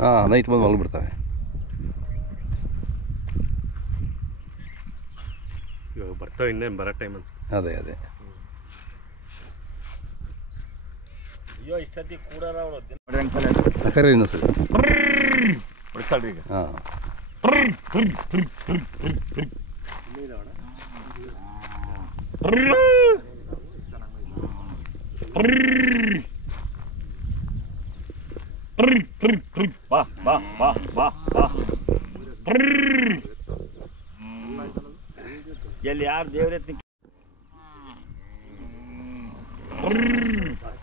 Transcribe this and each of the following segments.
ಹಾಂ, ನೈಟ್ ಬಂದು ಮಲಗಿಬಿಡ್ತವೆ. ಇವಾಗ ಬರ್ತವೆ, ಇನ್ನೇನು ಬರೋ ಟೈಮ್ ಅನ್ಸುತ್ತೆ. ಅದೇ ಅಯ್ಯೋ ಇಷ್ಟೊತ್ತಿಗೆ ಕೂಡಾರ ಅವಳು ಕರೀ ಇನ್ನೊಂದು ಸರಿ. ಬಿಡ್ತಾಳ್ರಿ ಈಗ. ಹಾಂ, ಬಾ ಬಾ ಬಾ ಬಾ ಬಾ. ಎಲ್ಲಿ ಯಾರು ದೇವ್ರೆ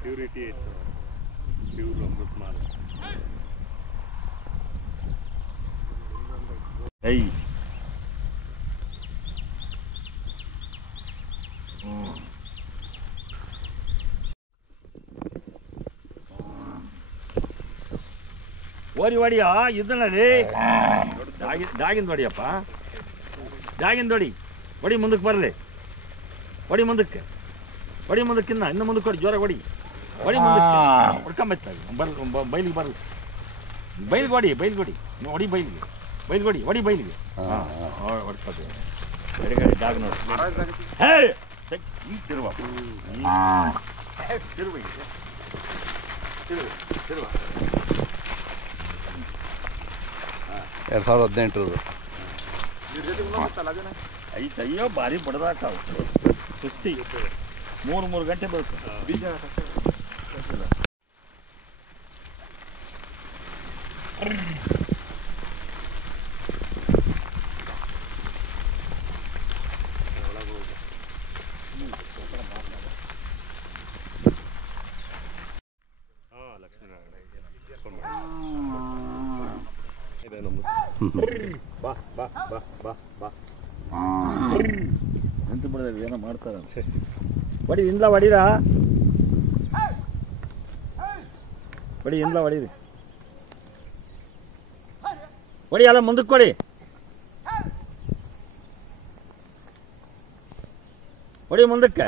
ಪ್ಯೂರಿಟಿ ಇತ್ತು, ಪ್ಯೂರ್ ಅಮೃತ ಮಾಲ್. ಐ ಓಡಿ ಹೊಡಿಯಾ ಇದನ್ನ ರೀ. ಡಾಗಿಂದ ಹೊಡಿಯಪ್ಪ, ಡಾಗಿಂದ ಹೊಡಿ. ಹೊಡಿ ಮುಂದಕ್ಕೆ ಬರಲಿ, ಹೊಡಿ ಮುಂದಕ್ಕೆ, ಹೊಡಿ ಮುಂದಕ್ಕಿನ್ನ ಇನ್ನು ಮುಂದಕ್ಕೆ ಹೊಡಿ, ಜೋರಾಗಿ ಹೊಡಿ, ಹೊಡಿ ಮುಂದಕ್ಕೆ. ಹೊಡ್ಕೊಂಬತ್ತಾಗಿ ಬೈಲಿಗೆ ಬರಲಿ, ಬೈಲಿಗೆ ಹೊಡಿ, ಬೈಲಿಗೆ ಹೊಡಿ, ಹೊಡಿ ಬೈಲಿಗೆ, ಬೈಲಿಗೆ ಹೊಡಿ, ಹೊಡಿ ಬೈಲಿಗೆ. ಹಾಂ ಹೊಡ್ಕೋದು ಎಡಗಡೆ ಡಾಗ್ ನೋಡಿ. ಹೇ ಈಗ ತಿರುವ ತಿರುವ ತಿರುವ 2018 ಐತೆ. ಅಯ್ಯೋ ಭಾರಿ ಬಡದಾಕಾವು ಸುಸ್ತಿ. 3 ಗಂಟೆ ಬರುತ್ತೆ ಬೀಜ. ಬಾ ಬಾ ಬಾ ಬಾ ಬಾ ಎಂತ ಬಿಡೋದು ಏನೋ ಮಾಡ್ತಾರ. ಹೊಡಿ ಇಂದ ಹೊಡೀರಾ, ಹೊಡಿ ಇಂದ ಹೊಡೀರಿ, ಹೊಡಿ ಅಲ್ಲ ಮುಂದಕ್ಕೆ ಕೊಡಿ, ಹೊಡಿ ಮುಂದಕ್ಕೆ.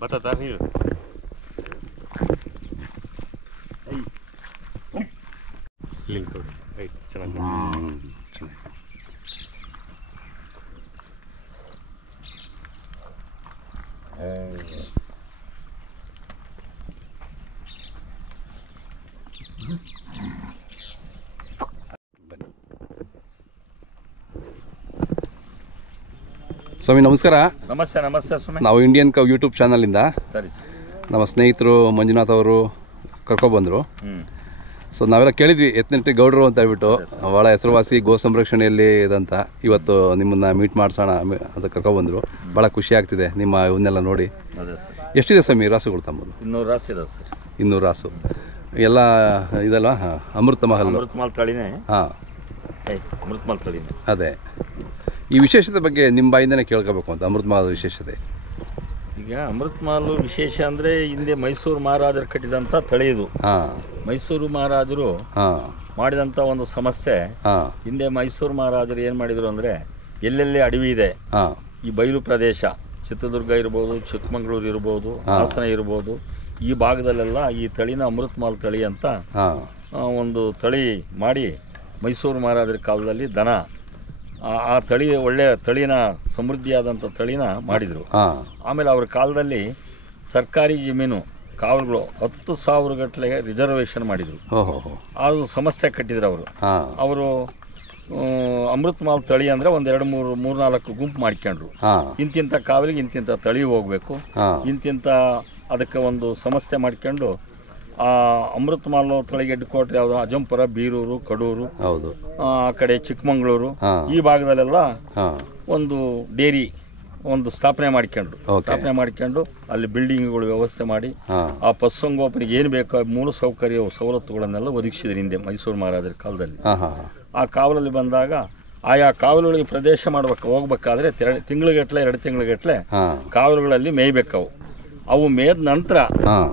ಬರ್ತದ ನೀರು ಲಿಂಕ್ ಕೊಡಿ. ಆಯ್ತು, ಚೆನ್ನಾಗಿ ಸ್ವಾಮಿ ನಮಸ್ಕಾರ. ನಮಸ್ತೆ ನಮಸ್ತೆ ಸ್ವಾಮಿ. ನಾವು ಇಂಡಿಯನ್ ಕವ್ ಯೂಟ್ಯೂಬ್ ಚಾನಲಿಂದ ಸರಿ ನಮ್ಮ ಸ್ನೇಹಿತರು ಮಂಜುನಾಥ್ ಅವರು ಕರ್ಕೊಬಂದರು. ಸೊ ನಾವೆಲ್ಲ ಕೇಳಿದ್ವಿ ಎತ್ನೆಟ್ಟಿ ಗೌಡರು ಅಂತ ಹೇಳ್ಬಿಟ್ಟು, ಭಾಳ ಹೆಸರುವಾಸಿ ಗೋ ಸಂರಕ್ಷಣೆಯಲ್ಲಿ ಇದಂತ. ಇವತ್ತು ನಿಮ್ಮನ್ನು ಮೀಟ್ ಮಾಡಿಸೋಣ ಅಂತ ಕರ್ಕೊಬಂದರು. ಭಾಳ ಖುಷಿ ಆಗ್ತಿದೆ ನಿಮ್ಮ ಇವನ್ನೆಲ್ಲ ನೋಡಿ. ಎಷ್ಟಿದೆ ಸ್ವಾಮಿ ರಾಸುಗಳು ತಮ್ಮದು? 200 ರಾಸು ಇದಾವೆ ಸರ್. 200 ರಾಸು ಎಲ್ಲ ಇದಲ್ವಾ? ಅಮೃತ ಮಹಲ್ ತಳಿನೇ. ಹಾಂ, ಅಮೃತ ಮಹಲ್ ತಳಿನೇ. ಅದೇ ಈ ವಿಶೇಷತೆ ಬಗ್ಗೆ ನಿಮ್ಮ ಬಾಯಿಂದನೇ ಕೇಳ್ಕೋಬೇಕು ಅಂತ. ಅಮೃತ ಮಹಲ್ ವಿಶೇಷತೆ ಈಗ ಅಮೃತ ಮಹಲ್ ವಿಶೇಷ ಅಂದರೆ ಹಿಂದೆ ಮೈಸೂರು ಮಹಾರಾಜರು ಕಟ್ಟಿದಂಥ ತಳಿ ಇದು. ಮೈಸೂರು ಮಹಾರಾಜರು ಮಾಡಿದಂಥ ಒಂದು ಸಂಸ್ಥೆ. ಹಿಂದೆ ಮೈಸೂರು ಮಹಾರಾಜರು ಏನು ಮಾಡಿದರು ಅಂದರೆ, ಎಲ್ಲೆಲ್ಲಿ ಅಡವಿ ಇದೆ ಈ ಬಯಲು ಪ್ರದೇಶ, ಚಿತ್ರದುರ್ಗ ಇರ್ಬೋದು, ಚಿಕ್ಕಮಗಳೂರು ಇರ್ಬೋದು, ಹಾಸನ ಇರ್ಬೋದು, ಈ ಭಾಗದಲ್ಲೆಲ್ಲ ಈ ತಳಿನ ಅಮೃತ ಮಹಲ್ ತಳಿ ಅಂತ ಒಂದು ತಳಿ ಮಾಡಿ ಮೈಸೂರು ಮಹಾರಾಜರ ಕಾಲದಲ್ಲಿ ದನ ಆ ತಳಿ ಒಳ್ಳೆಯ ತಳಿನ ಸಮೃದ್ಧಿಯಾದಂಥ ತಳಿನ ಮಾಡಿದರು. ಆಮೇಲೆ ಅವ್ರ ಕಾಲದಲ್ಲಿ ಸರ್ಕಾರಿ ಜಮೀನು ಕಾವಲುಗಳು 10,000 ಗಟ್ಟಲೆ ರಿಸರ್ವೇಷನ್ ಮಾಡಿದರು. ಅದು ಸಂಸ್ಥೆ ಕಟ್ಟಿದ್ರು ಅವರು ಅಮೃತ ಮಹಲ್ ತಳಿ ಅಂದರೆ ಒಂದು 2-3-4 ಗುಂಪು ಮಾಡ್ಕೊಂಡ್ರು. ಇಂತಿಂಥ ಕಾವಲಿಗೆ ಇಂತಿಂಥ ತಳಿ ಹೋಗಬೇಕು, ಇಂತಿಂಥ ಅದಕ್ಕೆ ಒಂದು ಸಂಸ್ಥೆ ಮಾಡ್ಕೊಂಡು ಆ ಅಮೃತ ಮಹಲ್ ತಳಿಗೆ ಹೆಡ್ಕ್ವಾರ್ಟರ್ ಯಾವುದು? ಅಜಂಪುರ, ಬೀರೂರು, ಕಡೂರು, ಆ ಕಡೆ ಚಿಕ್ಕಮಗಳೂರು, ಈ ಭಾಗದಲ್ಲೆಲ್ಲ ಒಂದು ಡೇರಿ ಒಂದು ಸ್ಥಾಪನೆ ಮಾಡ್ಕೊಂಡು ಅಲ್ಲಿ ಬಿಲ್ಡಿಂಗ್ಗಳು ವ್ಯವಸ್ಥೆ ಮಾಡಿ ಹಾಂ ಆ ಪಶುಸಂಗೋಪನೆಗೆ ಏನು ಬೇಕೋ ಮೂಲ ಸೌಕರ್ಯ ಸವಲತ್ತುಗಳನ್ನೆಲ್ಲ ಒದಗಿಸಿದ್ರು ಹಿಂದೆ ಮೈಸೂರು ಮಹಾರಾಜರ ಕಾಲದಲ್ಲಿ. ಹಾಂ ಹಾಂ ಹಾಂ ಆ ಕಾವಲಲ್ಲಿ ಬಂದಾಗ ಆಯಾ ಕಾವಲುಗಳಿಗೆ ಪ್ರದೇಶ ಹೋಗ್ಬೇಕಾದ್ರೆ ತಿಂಗಳಿಗಟ್ಟಲೆ 2 ತಿಂಗಳಿಗಟ್ಟಲೆ ಹಾಂ ಕಾವಲುಗಳಲ್ಲಿ ಮೇಯ್ಬೇಕವು. ಅವು ಮೇದ ನಂತರ ಹಾಂ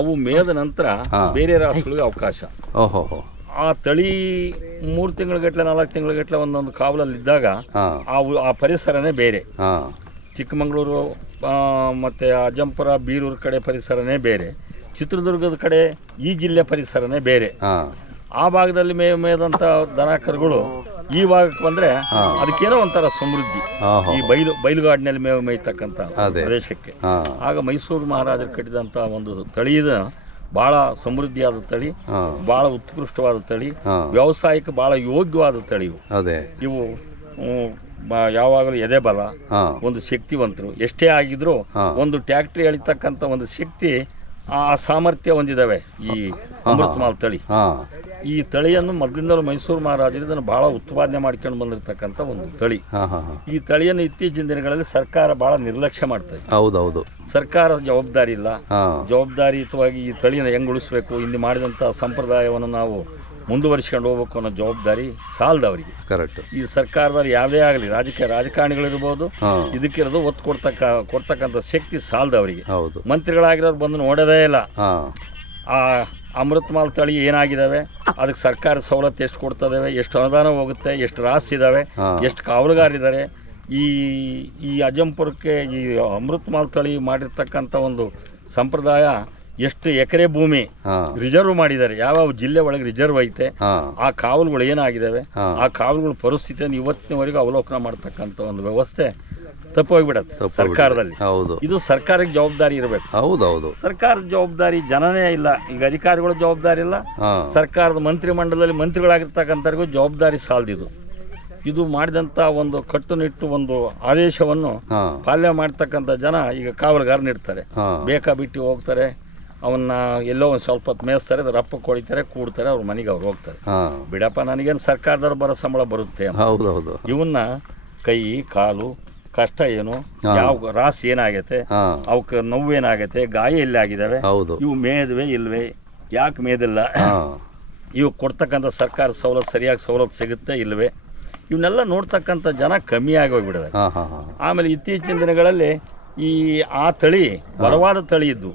ಅವು ಮೇದ ನಂತರ ಬೇರೆ ರಾಸುಗಳಿಗೆ ಅವಕಾಶ. ಓಹೋ ಆ ತಳಿ 3 ತಿಂಗಳಿಗಟ್ಟಲೆ 4 ತಿಂಗಳಿಗಟ್ಟಲೆ ಒಂದೊಂದು ಕಾವಲಲ್ಲಿದ್ದಾಗ ಹಾಂ ಆ ಪರಿಸರನೇ ಬೇರೆ. ಹಾಂ ಚಿಕ್ಕಮಗಳೂರು ಮತ್ತು ಅಜ್ಜಂಪುರ ಬೀರೂರು ಕಡೆ ಪರಿಸರನೇ ಬೇರೆ, ಚಿತ್ರದುರ್ಗದ ಕಡೆ ಈ ಜಿಲ್ಲೆ ಪರಿಸರನೇ ಬೇರೆ. ಹಾಂ ಆ ಭಾಗದಲ್ಲಿ ಮೇದಂಥ ದನ ಕರುಗಳು ಈ ಭಾಗಕ್ಕೆ ಬಂದರೆ ಅದಕ್ಕೇನೋ ಒಂಥರ ಸಮೃದ್ಧಿ. ಈ ಬಯಲುಗಾಡಿನಲ್ಲಿ ಮೇಯ್ತಕ್ಕಂಥ ಪ್ರದೇಶಕ್ಕೆ ಆಗ ಮೈಸೂರು ಮಹಾರಾಜರು ಕಟ್ಟಿದಂಥ ಒಂದು ತಳಿದ ಭಾಳ ಸಮೃದ್ಧಿಯಾದ ತಳಿ, ಭಾಳ ಉತ್ಕೃಷ್ಟವಾದ ತಳಿ, ವ್ಯವಸಾಯಕ್ಕೆ ಭಾಳ ಯೋಗ್ಯವಾದ ತಳಿ ಇವು. ಯಾವಾಗಲೂ ಎದೆಬಲ, ಒಂದು ಶಕ್ತಿವಂತರು ಎಷ್ಟೇ ಆಗಿದ್ರು ಒಂದು ಟ್ಯಾಕ್ಟ್ರಿ ಎಳಿತಕ್ಕಂಥ ಒಂದು ಶಕ್ತಿ ಆ ಸಾಮರ್ಥ್ಯ ಹೊಂದಿದ್ದಾವೆ ಈ ಅಮೃತಮಾಲ್ ತಳಿ. ಈ ತಳಿಯನ್ನು ಮೊದಲಿಂದಲೂ ಮೈಸೂರು ಮಹಾರಾಜರು ಇದನ್ನು ಬಹಳ ಉತ್ಪಾದನೆ ಮಾಡ್ಕೊಂಡು ಬಂದಿರತಕ್ಕಂಥ ಒಂದು ತಳಿ. ಈ ತಳಿಯನ್ನು ಇತ್ತೀಚಿನ ದಿನಗಳಲ್ಲಿ ಸರ್ಕಾರ ಬಹಳ ನಿರ್ಲಕ್ಷ್ಯ ಮಾಡ್ತಾ ಇದೆ. ಹೌದೌದು, ಸರ್ಕಾರ ಜವಾಬ್ದಾರಿ ಇಲ್ಲ. ಜವಾಬ್ದಾರಿಯುತವಾಗಿ ಈ ತಳಿನ ಹೆಂಗ್ ಉಳಿಸ್ಬೇಕು, ಇಲ್ಲಿ ಮಾಡಿದಂಥ ಸಂಪ್ರದಾಯವನ್ನು ನಾವು ಮುಂದುವರಿಸ್ಕೊಂಡು ಹೋಗ್ಬೇಕು ಅನ್ನೋ ಜವಾಬ್ದಾರಿ ಸಾಲದವರಿಗೆ. ಕರೆಕ್ಟ್. ಈ ಸರ್ಕಾರದವ್ರು ಯಾವುದೇ ಆಗಲಿ, ರಾಜಕಾರಣಿಗಳಿರ್ಬೋದು, ಇದಕ್ಕಿರೋದು ಒತ್ತು ಕೊಡ್ತಕ್ಕಂಥ ಶಕ್ತಿ ಸಾಲದವರಿಗೆ. ಮಂತ್ರಿಗಳಾಗಿರೋರು ಬಂದು ನೋಡೋದೇ ಇಲ್ಲ ಆ ಅಮೃತಮಾಲ್ ತಳಿ ಏನಾಗಿದ್ದಾವೆ, ಅದಕ್ಕೆ ಸರ್ಕಾರ ಸವಲತ್ತು ಎಷ್ಟು ಕೊಡ್ತದಾವೆ, ಎಷ್ಟು ಅನುದಾನ ಹೋಗುತ್ತೆ, ಎಷ್ಟು ರಾಸಿದ್ದಾವೆ, ಎಷ್ಟು ಕಾವಲುಗಾರಿದ್ದಾರೆ. ಈ ಅಜ್ಜಂಪುರಕ್ಕೆ ಈ ಅಮೃತಮಾಲ್ ತಳಿ ಮಾಡಿರ್ತಕ್ಕಂಥ ಒಂದು ಸಂಪ್ರದಾಯ ಎಷ್ಟು ಎಕರೆ ಭೂಮಿ ರಿಸರ್ವ್ ಮಾಡಿದ್ದಾರೆ, ಯಾವ ಜಿಲ್ಲೆ ಒಳಗೆ ರಿಸರ್ವ್ ಐತೆ, ಆ ಕಾವಲುಗಳು ಏನಾಗಿದ್ದಾವೆ, ಆ ಕಾವಲುಗಳ ಪರಿಸ್ಥಿತಿಯನ್ನು ಇವತ್ತಿನವರೆಗೂ ಅವಲೋಕನ ಮಾಡ್ತಕ್ಕಂಥ ಒಂದು ವ್ಯವಸ್ಥೆ ತಪ್ಪೋಗ್ಬಿಡತ್ತೆ ಸರ್ಕಾರದಲ್ಲಿ. ಇದು ಸರ್ಕಾರಕ್ಕೆ ಜವಾಬ್ದಾರಿ ಇರಬೇಕು. ಹೌದೌದು, ಸರ್ಕಾರದ ಜವಾಬ್ದಾರಿ ಜನನೇ ಇಲ್ಲ. ಈಗ ಅಧಿಕಾರಿಗಳ ಜವಾಬ್ದಾರಿ ಇಲ್ಲ, ಸರ್ಕಾರದ ಮಂತ್ರಿಮಂಡಲದಲ್ಲಿ ಮಂತ್ರಿಗಳಾಗಿರ್ತಕ್ಕಂಥವ್ರಿಗೂ ಜವಾಬ್ದಾರಿ ಸಾಲದಿದು. ಇದು ಮಾಡಿದಂಥ ಒಂದು ಕಟ್ಟುನಿಟ್ಟು ಒಂದು ಆದೇಶವನ್ನು ಪಾಲನೆ ಮಾಡ್ತಕ್ಕಂಥ ಜನ ಈಗ ಕಾವಲುಗಾರನಿರ್ತಾರೆ, ಬೇಕಾ ಬಿಟ್ಟು ಹೋಗ್ತಾರೆ, ಅವನ್ನ ಎಲ್ಲೋ ಒಂದು ಸ್ವಲ್ಪ ಹೊತ್ತು ಮೇಯಿಸ್ತಾರೆ, ರಪ್ಪಕ್ಕೆ ಹೊಡಿತಾರೆ, ಕೂಡ್ತಾರೆ, ಅವ್ರ ಮನೆಗೆ ಅವ್ರು ಹೋಗ್ತಾರೆ. ಬಿಡಪ್ಪ, ನನಗೇನು ಸರ್ಕಾರದವ್ರು ಬರೋ ಸಂಬಳ ಬರುತ್ತೆ. ಇವನ್ನ ಕೈ ಕಾಲು ಕಷ್ಟ ಏನು, ಯಾವ ರಾಸಿ ಏನಾಗೈತೆ, ಅವಕ್ಕೆ ನೋವೇನಾಗೈತೆ, ಗಾಯ ಎಲ್ಲಿ ಆಗಿದಾವೆ, ಇವು ಮೇದ್ವೆ ಇಲ್ವೇ, ಯಾಕೆ ಮೇದಿಲ್ಲ, ಇವು ಕೊಡ್ತಕ್ಕಂಥ ಸರ್ಕಾರ ಸರಿಯಾಗಿ ಸವಲತ್ತು ಸಿಗುತ್ತೆ ಇಲ್ವೇ, ಇವನ್ನೆಲ್ಲ ನೋಡ್ತಕ್ಕಂಥ ಜನ ಕಮ್ಮಿ ಆಗಿ ಹೋಗ್ಬಿಡಿದೆ. ಆಮೇಲೆ ಇತ್ತೀಚಿನ ದಿನಗಳಲ್ಲಿ ಆ ತಳಿ ಬಲವಾದ ತಳಿ ಇದ್ದು,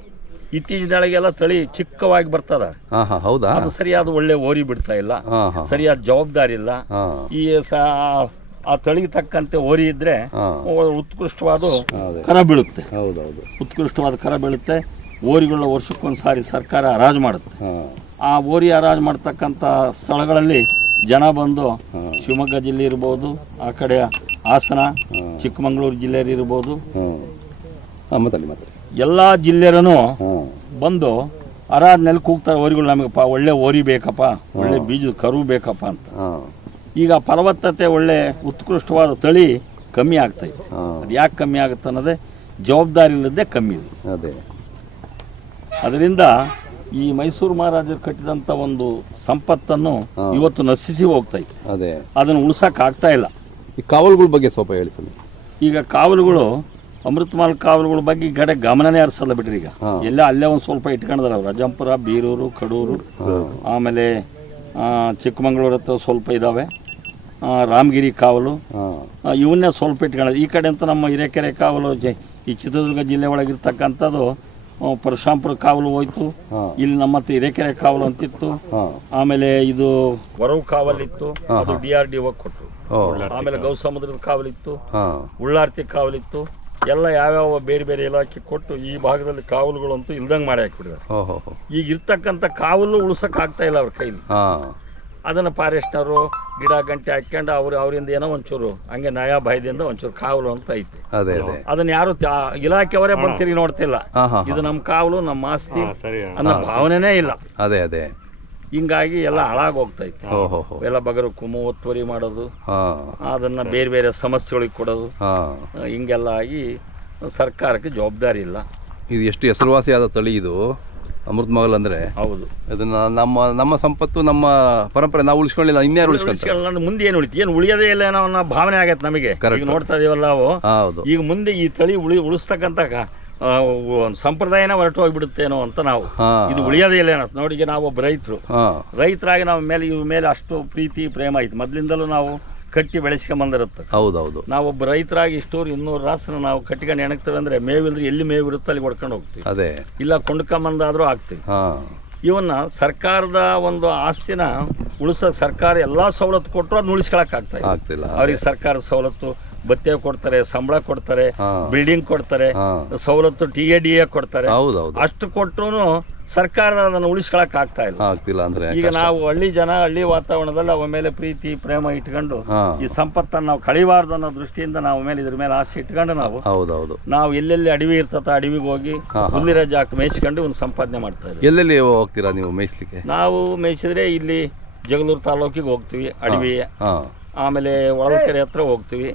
ಇತ್ತೀಚಿನ ದಿನಗಳಿಗೆಲ್ಲ ತಳಿ ಚಿಕ್ಕವಾಗಿ ಬರ್ತದ. ಅದು ಸರಿಯಾದ ಒಳ್ಳೆ ಓರಿ ಬಿಡ್ತಾ ಇಲ್ಲ, ಸರಿಯಾದ ಜವಾಬ್ದಾರಿ ಇಲ್ಲ. ಆ ತಳಿಗೆ ತಕ್ಕಂತೆ ಓರಿ ಇದ್ರೆ ಉತ್ಕೃಷ್ಟವಾದ ಕರ ಬೀಳುತ್ತೆ. ಉತ್ಕೃಷ್ಟವಾದ ಕರ ಬೀಳುತ್ತೆ. ಓರಿಗಳನ್ನ ವರ್ಷಕ್ಕೊಂದ್ಸಾರಿ ಸರ್ಕಾರ ಹರಾಜು ಮಾಡುತ್ತೆ. ಆ ಓರಿ ಹರಾಜು ಮಾಡ್ತಕ್ಕಂಥ ಸ್ಥಳಗಳಲ್ಲಿ ಜನ ಬಂದು ಶಿವಮೊಗ್ಗ ಜಿಲ್ಲೆ ಇರ್ಬೋದು, ಆ ಕಡೆ ಹಾಸನ ಚಿಕ್ಕಮಗಳೂರು ಜಿಲ್ಲೆ ಇರ್ಬೋದು, ಎಲ್ಲ ಜಿಲ್ಲೆಯೂ ಬಂದು ಹರಾಜ್ನಲ್ಲಿ ಕೂಗ್ತಾರೆ, ಓರಿಗಳು ನಮಗೆ ಒಳ್ಳೆ ಓರಿ ಬೇಕಪ್ಪ, ಒಳ್ಳೆ ಬೀಜದ ಕರು ಬೇಕಪ್ಪ ಅಂತ. ಈಗ ಫಲವತ್ತತೆ ಒಳ್ಳೆ ಉತ್ಕೃಷ್ಟವಾದ ತಳಿ ಕಮ್ಮಿ ಆಗ್ತಾ ಇದೆ. ಅದು ಯಾಕೆ ಕಮ್ಮಿ ಆಗುತ್ತೆ ಅನ್ನೋದೇ ಜವಾಬ್ದಾರಿ ಇಲ್ಲದೆ ಕಮ್ಮಿ ಇದೆ. ಅದರಿಂದ ಈ ಮೈಸೂರು ಮಹಾರಾಜರು ಕಟ್ಟಿದಂತ ಒಂದು ಸಂಪತ್ತನ್ನು ಇವತ್ತು ನಶಿಸಿ ಹೋಗ್ತಾ ಇದೆ. ಅದನ್ನು ಉಳಿಸಕ್ ಆಗ್ತಾ ಇಲ್ಲ. ಈ ಕಾವಲುಗಳ ಬಗ್ಗೆ ಸ್ವಲ್ಪ ಹೇಳಿ. ಈಗ ಕಾವಲುಗಳು, ಅಮೃತಮಾಲ್ ಕಾವಲುಗಳ ಬಗ್ಗೆ ಈ ಕಡೆ ಗಮನನೇ ಹರಿಸಲ್ಲ ಬಿಟ್ರಿ. ಈಗ ಎಲ್ಲ ಅಲ್ಲೇ ಒಂದು ಸ್ವಲ್ಪ ಇಟ್ಕೊಂಡಿದಾರೆ ಅವ್ರು. ಅಜ್ಜಂಪುರ, ಬೀರೂರು, ಕಡೂರು, ಆಮೇಲೆ ಚಿಕ್ಕಮಗಳೂರು ಹತ್ರ ಸ್ವಲ್ಪ ಇದಾವೆ, ರಾಮಗಿರಿ ಕಾವಲು, ಇವನ್ನೇ ಸ್ವಲ್ಪ ಇಟ್ಕೊಳ್ಳೋದು. ಈ ಕಡೆ ಅಂತ ನಮ್ಮ ಹಿರೇಕೆರೆ ಕಾವಲು, ಈ ಚಿತ್ರದುರ್ಗ ಜಿಲ್ಲೆ ಒಳಗಿರ್ತಕ್ಕಂಥದ್ದು ಪರಶುರಾಂಪುರ ಕಾವಲು ಹೋಯ್ತು. ಇಲ್ಲಿ ನಮ್ಮ ಹಿರೇಕೆರೆ ಕಾವಲು ಅಂತಿತ್ತು. ಆಮೇಲೆ ಇದು ವರವು ಕಾವಲಿತ್ತು, ಅದು DRDO ಕೊಟ್ಟರು. ಆಮೇಲೆ ಗೌಸಮುದ್ರದ ಕಾವಲಿತ್ತು, ಉಳ್ಳಾರ್ತಿ ಕಾವಲಿತ್ತು. ಎಲ್ಲ ಯಾವ್ಯಾವ ಬೇರೆ ಬೇರೆ ಇಲಾಖೆ ಕೊಟ್ಟು ಈ ಭಾಗದಲ್ಲಿ ಕಾವಲುಗಳಂತೂ ಇಲ್ದಂಗೆ ಮಾಡಿ ಹಾಕ್ಬಿಟ್ಟಿದ್ದಾರೆ. ಈಗ ಇರ್ತಕ್ಕಂಥ ಕಾವಲು ಉಳ್ಸಕ್ ಆಗ್ತಾ ಇಲ್ಲ ಅವ್ರ ಕೈಲಿ. ಅದನ್ನ ಫಾರೆಸ್ಟ್ನವರು ಗಿಡ ಗಂಟೆ ಹಾಕ್ಕೊಂಡು ಅವರಿಂದ ಏನೋ ಒಂಚೂರು ಹಂಗೆ ನಯಾ ಭಯದಿಂದ ಒಂಚೂರು ಕಾವಲು ಅಂತ ಐತೆ. ಅದನ್ನ ಯಾರು ಇಲಾಖೆಯವರೇ ಬಂತಿರಿ ನೋಡ್ತಿಲ್ಲ. ಇದು ನಮ್ಮ ಕಾವಲು, ನಮ್ಮ ಆಸ್ತಿ ಅನ್ನೋ ಭಾವನೆನೇ ಇಲ್ಲ. ಹಿಂಗಾಗಿ ಎಲ್ಲ ಹಾಳಾಗಿ ಹೋಗ್ತಾ ಇತ್ತು. ಎಲ್ಲ ಬಗರು ಕುಮ್ಮು ಒತ್ತುವರಿ ಮಾಡೋದು, ಅದನ್ನ ಬೇರೆ ಬೇರೆ ಸಮಸ್ಯೆಗಳಿಗೆ ಕೊಡೋದು, ಹಿಂಗೆಲ್ಲ ಆಗಿ ಸರ್ಕಾರಕ್ಕೆ ಜವಾಬ್ದಾರಿ ಇಲ್ಲ. ಇದು ಎಷ್ಟು ಹೆಸರುವಾಸಿಯಾದ ತಳಿ ಇದು. ಅಮೃತ ಮಹಲ್ ಅಂದರೆ ಹೌದು. ಅದನ್ನ ನಮ್ಮ ಸಂಪತ್ತು, ನಮ್ಮ ಪರಂಪರೆ ನಾವು ಉಳಿಸ್ಕೊಳ್ಳಿಲ್ಲ, ಇನ್ಯಾರು ಉಳಿಸ್ಕೊಳ್ತಾರೆ? ಮುಂದೆ ಏನು ಉಳಿತು? ಏನು ಉಳಿಯೋದೇ ಇಲ್ಲ ಅನ್ನೋ ಅನ್ನೋ ಭಾವನೆ ಆಗತ್ತೆ ನಮಗೆ. ಈಗ ನೋಡ್ತಾ ಇದೀವಲ್ಲ ನಾವು, ಹೌದು. ಈಗ ಮುಂದೆ ಈ ತಳಿ ಉಳಿಸ್ತಕ್ಕಂಥ ಒಂದು ಸಂಪ್ರದಾಯನ ಹೊರಟು ಹೋಗ್ಬಿಡುತ್ತೇನೋ ಅಂತ ನಾವು, ಇದು ಉಳಿಯೋದೇ ಇಲ್ಲ ಅನ್ನೋದು. ನೋಡಿ, ಈಗ ನಾವು ಒಬ್ಬ ರೈತರಾಗಿ ನಾವು ಇವ್ರ ಮೇಲೆ ಅಷ್ಟು ಪ್ರೀತಿ ಪ್ರೇಮ ಐತಿ, ಮೊದ್ಲಿಂದಲೂ ನಾವು ಕಟ್ಟಿ ಬೆಳೆಸ್ಕೊಂಬಂದಿರುತ್ತೆ. ಹೌದೌದು. ನಾವೊಬ್ಬ ರೈತರಾಗಿ 100-200 ರಾಸನ ನಾವು ಕಟ್ಟಿಕೊಂಡು ಎಣಗ್ತೇವೆ ಅಂದ್ರೆ ಮೇವಿಲ್ದ್ರೆ ಎಲ್ಲಿ ಮೇವು ಇರುತ್ತೆ ಅಲ್ಲಿ ಹೊಡ್ಕೊಂಡು ಹೋಗ್ತೀವಿ, ಅದೇ ಇಲ್ಲ ಕೊಂಡ್ಕೊಂಬಂದಾದ್ರೂ ಆಗ್ತೀವಿ. ಇವನ್ನ ಸರ್ಕಾರದ ಒಂದು ಆಸ್ತಿನ ಉಳಿಸೋ ಸರ್ಕಾರ ಎಲ್ಲಾ ಸವಲತ್ತು ಕೊಟ್ಟರು ಅದನ್ನ ಉಳಿಸ್ಕೊಳಕ್ ಆಗ್ತಿಲ್ಲ. ಅವ್ರಿಗೆ ಸರ್ಕಾರದ ಸವಲತ್ತು ಭತ್ಯೆ ಕೊಡ್ತಾರೆ, ಸಂಬಳ ಕೊಡ್ತಾರೆ, ಬಿಲ್ಡಿಂಗ್ ಕೊಡ್ತಾರೆ, ಸವಲತ್ತು TADA ಕೊಡ್ತಾರೆ. ಅಷ್ಟು ಕೊಟ್ಟರು ಸರ್ಕಾರ ಅದನ್ನು ಉಳಿಸ್ಕೊಳಕ್ ಆಗ್ತಿಲ್ಲ. ಅಂದ್ರೆ ಈಗ ನಾವು ಹಳ್ಳಿ ಜನ, ಹಳ್ಳಿ ವಾತಾವರಣದಲ್ಲಿ ಅವ ಮೇಲೆ ಪ್ರೀತಿ ಪ್ರೇಮ ಇಟ್ಕೊಂಡು ಈ ಸಂಪತ್ತನ್ನು ನಾವು ಕಳಿಬಾರ್ದು ಅನ್ನೋ ದೃಷ್ಟಿಯಿಂದ ನಾವು ಮೇಲೆ ಇದ್ರ ಮೇಲೆ ಆಸೆ ಇಟ್ಕೊಂಡು ನಾವು ಎಲ್ಲೆಲ್ಲಿ ಅಡವಿ ಇರ್ತತ ಅಡವಿಗೆ ಹೋಗಿ ಹುಲ್ಲಿರ ಜಾಕ್ ಮೇಯಿಸ್ಕೊಂಡು ಒಂದು ಸಂಪಾದನೆ ಮಾಡ್ತಾ ಇದ್ದೀವಿ. ಎಲ್ಲೆಲ್ಲಿ ಹೋಗ್ತೀರಾ ನೀವು ಮೇಯಿಸ್ಲಿಕ್ಕೆ? ನಾವು ಮೇಯಿಸಿದ್ರೆ ಇಲ್ಲಿ ಜಗಳೂರು ತಾಲೂಕಿಗೆ ಹೋಗ್ತೀವಿ, ಅಡವಿ, ಆಮೇಲೆ ಹೊಳಲ್ಕೆರೆ ಹತ್ರ ಹೋಗ್ತೀವಿ,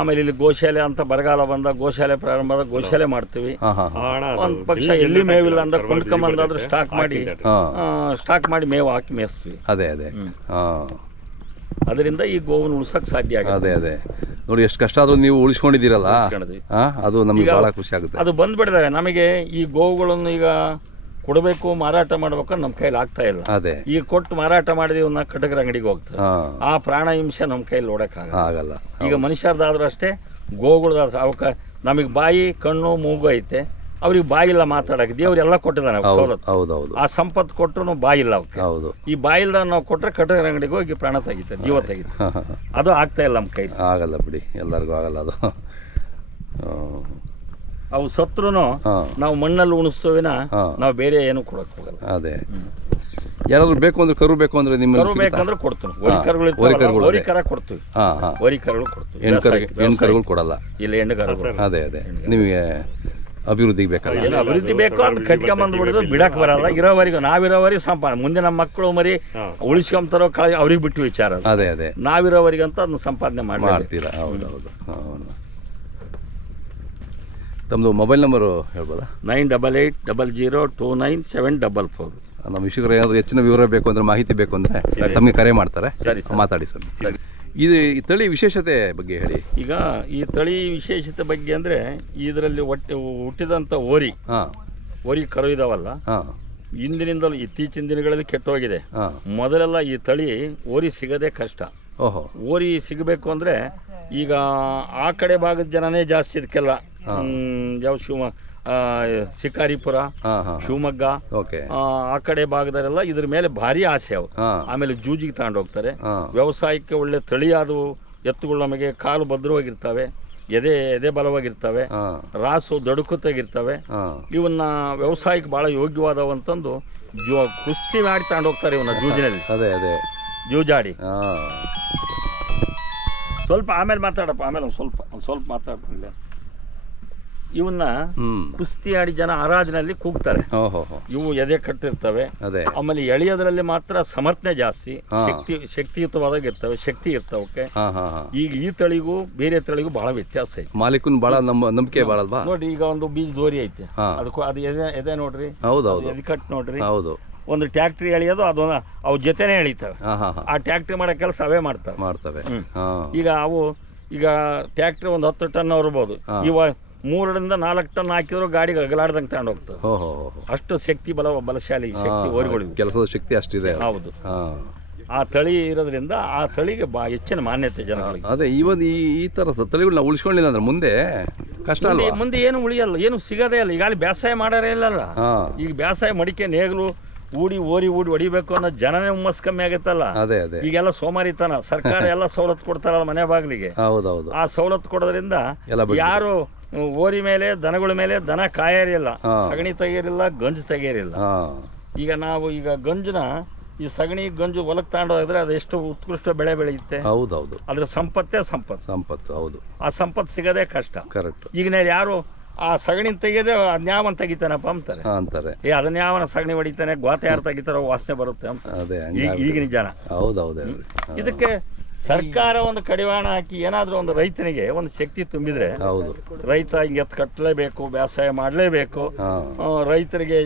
ಆಮೇಲೆ ಇಲ್ಲಿ ಗೋಶಾಲೆ ಅಂತ ಬರಗಾಲ ಬಂದ ಗೋಶಾಲೆ ಪ್ರಾರಂಭ ಗೋಶಾಲೆ ಮಾಡ್ತೀವಿ. ಒಂದ್ ಪಕ್ಷ ಎಲ್ಲಿ ಮೇವಿಲ್ಲ ಅಂತ ಕೊಂಡ್ಕೊಂಬಂದಾದ್ರೂ ಸ್ಟಾಕ್ ಮಾಡಿ ಮೇವು ಹಾಕಿ ಮೇಯಿಸ್ತೀವಿ. ಅದರಿಂದ ಈ ಗೋವನ್ನು ಉಳಿಸಕ್ ಸಾಧ್ಯ ಆಗಿದೆ. ಅದೇ ನೋಡಿ, ಎಷ್ಟು ಕಷ್ಟ ಆದ್ರೂ ನೀವು ಉಳಿಸ್ಕೊಂಡಿದ್ದೀರಲ್ಲ, ಅದು ನಮಗೆ ಬಹಳ ಖುಷಿ ಆಗುತ್ತೆ. ಅದು ಬಂದ್ಬಿಡಿದಾವೆ ನಮಗೆ. ಈ ಗೋವುಗಳನ್ನು ಈಗ ಕೊಡಬೇಕು, ಮಾರಾಟ ಮಾಡ್ಬೇಕಂದ್ರೆ ನಮ್ಮ ಕೈಲಿ ಆಗ್ತಾ ಇಲ್ಲ. ಈಗ ಕೊಟ್ಟು ಮಾರಾಟ ಮಾಡಿದೀವಿ, ಕಟಕರ ಅಂಗಡಿಗೆ ಹೋಗ್ತದೆ. ಆ ಪ್ರಾಣ ಹಿಂಸೆ ನಮ್ಮ ಕೈಲಿ ನೋಡಕ್ ಆಗಲ್ಲ. ಈಗ ಮನುಷ್ಯರದಾದ್ರೂ ಅಷ್ಟೇ, ಗೋಗಳದಾದ್ರೂ ಅವಕ್ಕ ನಮಗೆ ಬಾಯಿ ಕಣ್ಣು ಮೂಗು ಐತೆ, ಅವ್ರಿಗೆ ಬಾಯಿಲ್ಲ ಮಾತಾಡಕ್ಕೆ. ದೇವ್ರೆಲ್ಲ ಕೊಟ್ಟಿದ್ದಾನೆ ಸವಲತ್ತು. ಆ ಸಂಪತ್ತು ಕೊಟ್ಟರು ಬಾಯಿಲ್ಲ ಅವಕ್ಕೆ. ಈ ಬಾಯಿಲ್ದ ನಾವು ಕೊಟ್ರೆ ಕಟಕರ ಅಂಗಡಿಗೆ ಹೋಗಿ ಪ್ರಾಣ ತೆಗಿತಾರೆ, ಜೀವ ತೆಗಿತಾರೆ. ಅದು ಆಗ್ತಾ ಇಲ್ಲ ನಮ್ಮ ಕೈಲಿ. ಆಗಲ್ಲ ಬಿಡಿ, ಎಲ್ಲರಿಗೂ ಆಗಲ್ಲ ಅದು. ಅವು ಸತ್ರು ನಾವು ಮಣ್ಣಲ್ಲಿ ಉಣಿಸ್ತೇವಿನ, ನಾವು ಬೇರೆ ಏನು ಕೊಡಕ್ ಹೋಗಲ್ಲ. ಅದೇ ಯಾರಾದ್ರೂ ಬೇಕು ಅಂದ್ರೆ ಕರು ಬೇಕು ಅಂದ್ರೆ ಕರು ಬೇಕಂದ್ರೆ ಕೊಡ್ತೀವಿ. ಹೋರಿ ಕರ ಕೊಡ್ತೀವಿ, ಹೋರಿ ಕರುಗಳು ಕೊಡ್ತೀವಿ. ಹೆಣ್ಣು ಕರುಗಳು ಕೊಡಲ್ಲ. ಇಲ್ಲ, ಹೆಣ್ಣು ಕರುಗಳು. ಅದೇ ನಿಮಗೆ ಅಭಿವೃದ್ಧಿ ಬೇಕಲ್ಲ? ಏನು ಅಭಿವೃದ್ಧಿ ಬೇಕು ಅಂತ ಕಟ್ಕೊಂಬಂದ್ಬಿಡುದು, ಬಿಡಕ್ ಬರಲ್ಲ. ಇರೋವರೆಗೂ ನಾವಿರೋವರೆಗೆ ಸಂಪಾದನೆ, ಮುಂದೆ ನಮ್ಮ ಮಕ್ಕಳು ಮರಿ ಉಳಿಸ್ಕೊಂತಾರೋ ಕಳೆ ಅವ್ರಿಗೆ ಬಿಟ್ಟು ವಿಚಾರ. ಅದೇ ನಾವಿರೋವರೆಗಂತ ಅದನ್ನ ಸಂಪಾದನೆ ಮಾಡ್ತೀರಾ? ಹೌದೌದು. ತಮ್ಮದು ಮೊಬೈಲ್ ನಂಬರು ಹೇಳ್ಬೋದಾ? 9880297744. ನಮ್ಮ ವೀಕ್ಷಕರು ಏನಾದರೂ ಹೆಚ್ಚಿನ ವಿವರ ಬೇಕು ಅಂದರೆ, ಮಾಹಿತಿ ಬೇಕು ಅಂದರೆ ತಮಗೆ ಕರೆ ಮಾಡ್ತಾರೆ, ಮಾತಾಡಿ ಸರ್. ಇದು ಈ ತಳಿ ವಿಶೇಷತೆ ಬಗ್ಗೆ ಹೇಳಿ. ಈಗ ಈ ತಳಿ ವಿಶೇಷತೆ ಬಗ್ಗೆ ಅಂದರೆ, ಇದರಲ್ಲಿ ಹುಟ್ಟಿದಂಥ ಓರಿ ಕರು ಇದಾವಲ್ಲ, ಇಂದಿನಿಂದಲೂ ಇತ್ತೀಚಿನ ದಿನಗಳಲ್ಲಿ ಕೆಟ್ಟೋಗಿದೆ. ಮೊದಲೆಲ್ಲ ಈ ತಳಿ ಓರಿ ಸಿಗದೆ ಕಷ್ಟ. ಓರಿ ಸಿಗಬೇಕು ಅಂದರೆ ಈಗ ಆ ಕಡೆ ಭಾಗದ ಜನನೇ ಜಾಸ್ತಿ ಇದಕ್ಕೆಲ್ಲ. ಯಾವ ಶಿಕಾರಿಪುರ, ಶಿವಮೊಗ್ಗ, ಆ ಕಡೆ ಭಾಗದಲ್ಲೆಲ್ಲ ಇದ್ರ ಮೇಲೆ ಭಾರಿ ಆಸೆ. ಅವು ಆಮೇಲೆ ಜೂಜಿಗೆ ತಗೊಂಡು ಹೋಗ್ತಾರೆ. ವ್ಯವಸಾಯಕ್ಕೆ ಒಳ್ಳೆ ತಳಿಯಾದವು ಎತ್ತುಗಳು ನಮಗೆ ಕಾಲು ಭದ್ರವಾಗಿರ್ತವೆ, ಎದೆ ಬಲವಾಗಿರ್ತವೆ, ರಾಸು ದಡುಕುತ್ತಾಗಿರ್ತವೆ. ಇವನ್ನ ವ್ಯವಸಾಯಕ್ಕೆ ಬಹಳ ಯೋಗ್ಯವಾದವಂತಂದು ಕುಸ್ತಿ ಮಾಡಿ ತಗೊಂಡು ಹೋಗ್ತಾರೆ ಇವನ್ನ ಜೂಜಿನಲ್ಲಿ. ಜೂಜಾಡಿ ಸ್ವಲ್ಪ ಆಮೇಲೆ ಮಾತಾಡಪ್ಪ, ಆಮೇಲೆ ಸ್ವಲ್ಪ ಮಾತಾಡ್ತಿಲ್ಲ. ಇವನ್ನ ಕುಸ್ತಿ ಆಡಿ ಜನ ಹರಾಜಿನಲ್ಲಿ ಕೂಗ್ತಾರೆ. ಇವು ಎದೆ ಕಟ್ಟಿರ್ತವೆ. ಆಮೇಲೆ ಎಳೆಯೋದ್ರಲ್ಲಿ ಮಾತ್ರ ಸಮರ್ಥನೆ ಜಾಸ್ತಿ, ಶಕ್ತಿಯುತವಾದಾಗಿರ್ತವೆ, ಶಕ್ತಿ ಇರ್ತವಕ್ಕೆ. ಈಗ ಈ ತಳಿಗೂ ಬೇರೆ ತಳಿಗೂ ಬಹಳ ವ್ಯತ್ಯಾಸ ಐತೆ. ಮಾಲೀಕನ್ ಬಹಳ ನಂಬಿಕೆ ಬಹಳ ನೋಡಿ. ಈಗ ಒಂದು ಬೀಜ ದೋರಿ ಐತೆ, ಅದಕ್ಕೂ ಅದು ಎದೆ ನೋಡ್ರಿ, ಎದೆ ಕಟ್ ನೋಡ್ರಿ. ಒಂದು ಟ್ಯಾಕ್ಟ್ರಿ ಎಳೆಯೋದು ಅದು ಅವು ಜೊತೆನೆ ಎಳಿತವೆ. ಆ ಟ್ಯಾಕ್ಟ್ರಿ ಮಾಡೋ ಕೆಲಸ ಅವೇ ಮಾಡ್ತವೆ. ಈಗ ಈಗ ಟ್ಯಾಕ್ಟ್ರಿ ಒಂದು 10 ಟನ್ ಹೊರಬಹುದು. ಇವ 3 ರಿಂದ 4 ಟನ್ ಹಾಕಿದ್ರು ಗಾಡಿಗೆ ಅಗಲಾಡ್ದಂಗೆ ತಗೊಂಡು ಹೋಗ್ತವೆ. ಅಷ್ಟು ಶಕ್ತಿ ಬಲಶಾಲಿ ಶಕ್ತಿ ಓರಿಗಳು, ಕೆಲಸದ ಶಕ್ತಿ ಅಷ್ಟಿದೆ. ಹೌದು. ಆ ತಳಿ ಇರೋದ್ರಿಂದ ಆ ತಳಿಗೆ ಹೆಚ್ಚಿನ ಮಾನ್ಯತೆ ಜನಗಳಿಗೆ. ಅದೇ ಈ ತರ ತಳಿಗಳನ್ನ ಉಳಿಸ್ಕೊಂಡಿಲ್ಲ ಅಂದ್ರೆ ಮುಂದೆ ಕಷ್ಟ ಅಲ್ಲ. ಮುಂದೆ ಏನು ಉಳಿಯಲ್ಲ, ಏನು ಸಿಗೋದೇ ಇಲ್ಲ. ಈಗ ಅಲ್ಲಿ ಬೇಸಾಯ ಮಾಡೋರೇ ಇಲ್ಲಲ್ಲ. ಈಗ ಬೇಸಾಯ ಮಡಿಕೆ ನೇಗಲು ಓರಿ ಹೊಡಿಬೇಕು ಅನ್ನೋ ಜನನೇ ಹುಮ್ಮಸ್ ಕಮ್ಮಿ ಆಗತ್ತಲ್ಲ. ಈಗೆಲ್ಲ ಸೋಮಾರಿತನ. ಸರ್ಕಾರ ಎಲ್ಲ ಸವಲತ್ತು ಕೊಡ್ತಾರಲ್ಲ ಮನೆ ಬಾಗಿಲಿಗೆ. ಆ ಸವಲತ್ತು ಕೊಡೋದ್ರಿಂದ ಯಾರು ಓರಿ ಮೇಲೆ ದನಗಳ ಮೇಲೆ ದನ ಕಾಯರಿಲ್ಲ, ಸಗಣಿ ತೆಗೆಯರಿಲ್ಲ, ಗಂಜು ತೆಗೆಯರಿಲ್ಲ. ಈಗ ನಾವು ಗಂಜನ ಈ ಸಗಣಿ ಗಂಜು ಹೊಲಕ್ಕೆ ತಗೊಂಡೋದ್ರೆ ಅದು ಎಷ್ಟು ಉತ್ಕೃಷ್ಟ ಬೆಳೆ ಬೆಳೆಯುತ್ತೆ. ಅದ್ರ ಸಂಪತ್ತೇ ಸಂಪತ್ತು. ಆ ಸಂಪತ್ತು ಸಿಗೋದೇ ಕಷ್ಟ. ಈಗ ಯಾರು ಆ ಸಗಣಿ ತೆಗೆದೇ ಅದ್ಯಾವನ್ ತೆಗಿತಾನಪ್ಪ ಅಂತಾರೆ. ಅದನ್ನ ಯಾವನ ಸಗಣಿ ಹೊಡಿತಾನೆ, ಗೋತೆ ಯಾರು ತೆಗಿತಾರೋ ವಾಸನೆ ಬರುತ್ತೆ ಅಂತ ಈಗಿನ ಜನ. ಇದಕ್ಕೆ ಸರ್ಕಾರ ಒಂದು ಕಡಿವಾಣ ಹಾಕಿ ಏನಾದ್ರೂ ಒಂದು ರೈತನಿಗೆ ಒಂದು ಶಕ್ತಿ ತುಂಬಿದ್ರೆ, ರೈತ ಹಿಂಗೆ ಕಟ್ಟಲೇಬೇಕು, ಬೇಸಾಯ ಮಾಡಲೇಬೇಕು, ರೈತರಿಗೆ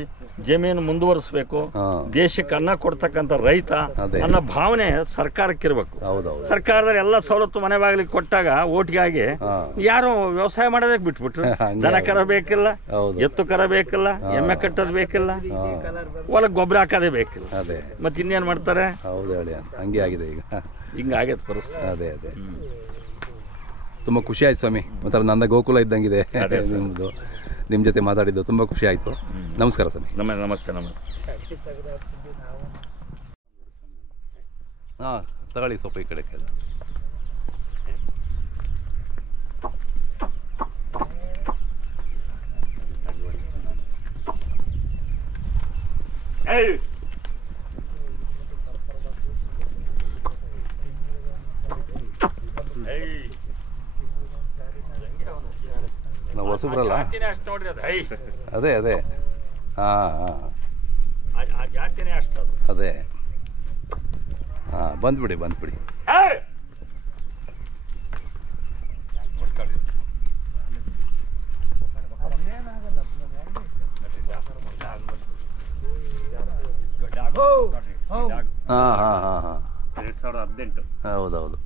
ಜಮೀನು ಮುಂದುವರಿಸಬೇಕು, ದೇಶಕ್ಕೆ ಅನ್ನ ಕೊಡ್ತಕ್ಕಂಥ ರೈತ ಅನ್ನೋ ಭಾವನೆ ಸರ್ಕಾರಕ್ಕಿರ್ಬೇಕು. ಸರ್ಕಾರದಲ್ಲಿ ಎಲ್ಲ ಸವಲತ್ತು ಮನೆ ಬಾಗಿಲಿಗೆ ಕೊಟ್ಟಾಗ ಓಟ್ಗಾಗಿ ಯಾರು ವ್ಯವಸಾಯ ಮಾಡೋದಕ್ಕೆ ಬಿಟ್ಬಿಟ್ರು. ದನ ಕರ ಬೇಕಿಲ್ಲ, ಎತ್ತು ಕರ ಬೇಕಿಲ್ಲ, ಎಮ್ಮೆ ಕಟ್ಟೋದು ಬೇಕಿಲ್ಲ, ಹೊಲಕ್ಕೆ ಗೊಬ್ಬರ ಹಾಕೋದೇ ಬೇಕಿಲ್ಲ. ಮತ್ತೆ ಇನ್ನೇನು ಮಾಡ್ತಾರೆ? ಹಂಗೆ ಆಗಿದೆ ಈಗ, ಹಿಂಗಾಗೈತೆ ಪರಿಸ್ಥಿತಿ. ಅದೇ ತುಂಬ ಖುಷಿ ಆಯ್ತು ಸ್ವಾಮಿ. ಒಂಥರ ನಂದ ಗೋಕುಲ ಇದ್ದಂಗಿದೆ ನಿಮ್ಮದು. ನಿಮ್ಮ ಜೊತೆ ಮಾತಾಡಿದ್ದು ತುಂಬ ಖುಷಿ ಆಯಿತು. ನಮಸ್ಕಾರ ಸ್ವಾಮಿ. ನಮಸ್ತೆ. ಹಾಂ, ತಗೊಳ್ಳಿ ಸ್ವಲ್ಪ ಈ ಕಡೆ. ನಾವು ಹೊಸಬ್ರಲ್ಲ, ಅದೇ ಹಾಂ ಅದೇ ಹಾಂ, ಬಂದ್ಬಿಡಿ. ಹಾಂ 2018. ಹೌದೌದು.